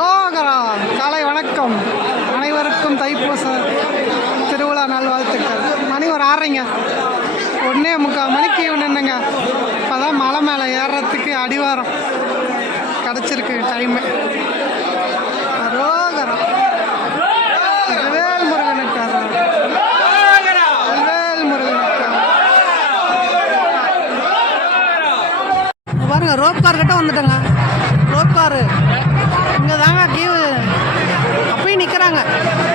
ரோகரா காலை வணக்கம். அனைவருக்கும் தைப்பூச திருவிழா நாள் வாழ்த்துக்கள் மணி ஒரு ஆறரைங்க ஒன்றே முக்கால் மணிக்கு நின்றுங்க இப்போ தான் மலை மேலே ஏறுறதுக்கு அடிவாரம். கிடச்சிருக்கு டைமு ரோகரம் வேல் முருகனுக்காரர் வேல் முருகனுக்காரர் பாருங்க ரோப் கார் கிட்ட வந்துட்டேங்க. ரோப் காரு இங்கே தாங்க கியூ அப்பயும் நிற்கிறாங்க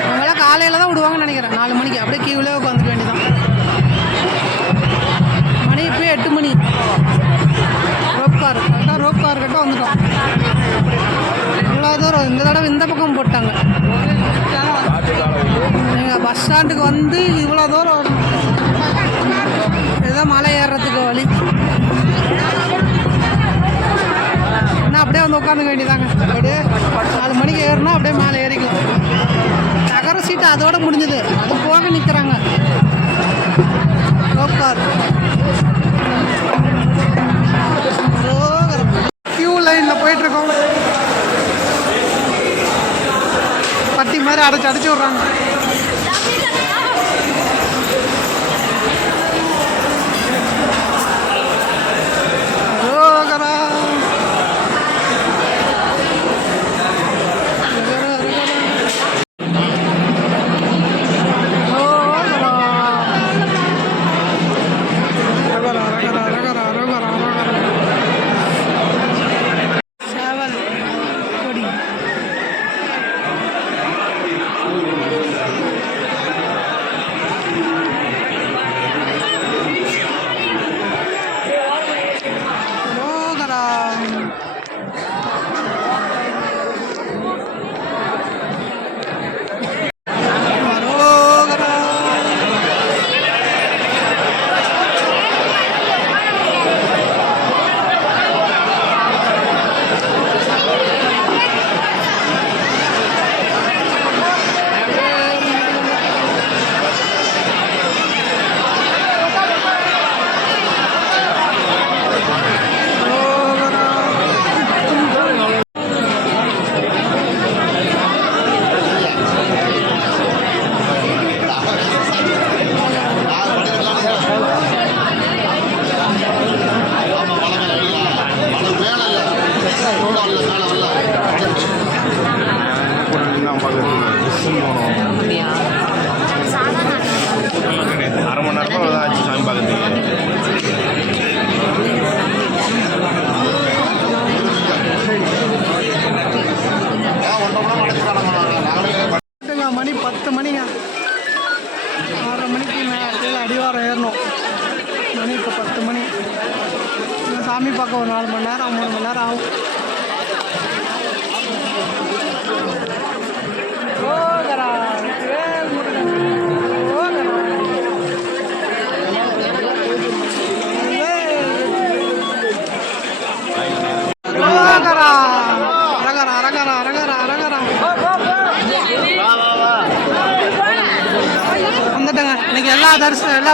அவங்களாம் காலையில் தான் விடுவாங்கன்னு நினைக்கிறேன். நாலு மணிக்கு. அப்படியே கியூவிலே உட்காந்துக்க வேண்டியதான் மணி இப்போயே எட்டு மணி. ரோப் கார் கரெக்டாக ரோப் கார் கரெக்டாக வந்துட்டோம். இவ்வளோ தூரம். இந்த தடவை இந்த பக்கம் போட்டாங்க. நீங்கள் பஸ் ஸ்டாண்டுக்கு வந்து இவ்வளோ தூரம். இதுதான் மலை ஏறுறதுக்கு வழி. அப்படியே வந்து உட்காந்துக்க வேண்டியதாங்க. அப்படியே நாலு மணிக்கு ஏறினா அப்படியே மேலே ஏறிக்கலாம். தகர சீட்டு அதோட முடிஞ்சது. அது போக நிற்கிறாங்க ரோப்கார் கியூ லைனில் போயிட்டுருக்கோம் பட்டி மாதிரி அடைச்சி அடைச்சி விட்றாங்க ரோகரா சேவல் கொடி ரோகரா ரோகரா அரை மணி நேரம் ஆச்சு சாமி பார்க்கறதுக்கு சாமி பார்க்க ஒரு நாலு மணி நேரம் மூணு மணி நேரம் ஆகும். எல்லா தரிசனம் எல்லா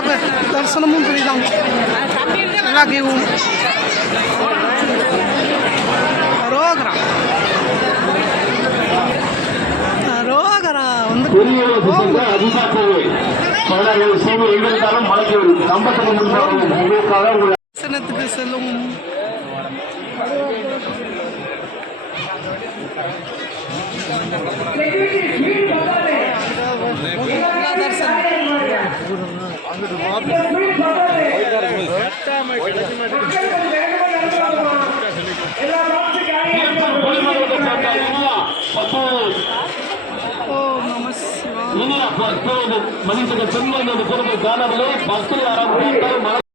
தரிசனமும் புரியுதாங்க எல்லா கேவும் ரோகரா ரோகரா வந்து தரிசனத்துக்கு செல்லும். எல்லா தரிசனம் ஓம் நம சிவாய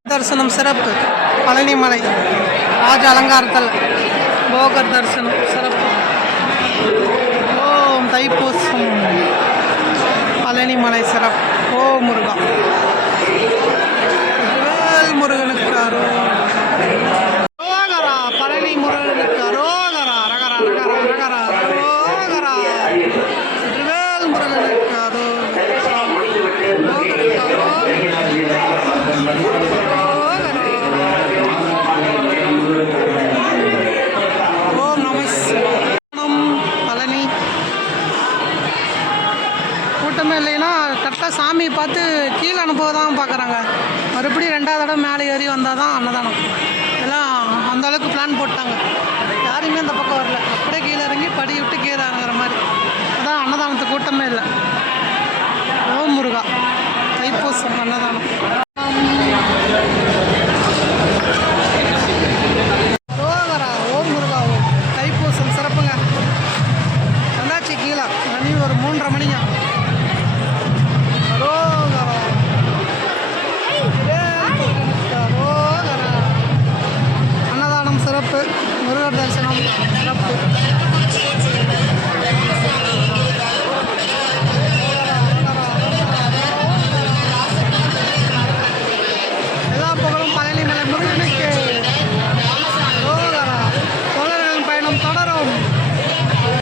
தரிசனம் சிறப்பு. பழனிமலை. ராஜ அலங்காரத்தில். போக தரிசனம் சிறப்பு. ஓம் தைப்பூசம். பழனிமலை சிறப்பு. ஓ முருகா. முருகனுக்கு ஓம் இல்லைன்னா கரெக்டாக சாமியை பார்த்து கீழே அனுப்ப தான் பார்க்குறாங்க. மறுபடியும் ரெண்டாவது தடவை மேலே ஏறி வந்தால் தான் அன்னதானம். எல்லாம் அந்த அளவுக்கு பிளான் போட்டாங்க. யாருமே அந்த பக்கம் வரல. அப்படியே கீழே இறங்கி படி விட்டு கீழே இறங்குற மாதிரி. அதான் அன்னதானத்துக்கு கூட்டமே இல்லை. ஓம் முருகா. தைப்பூசம் அன்னதானம்.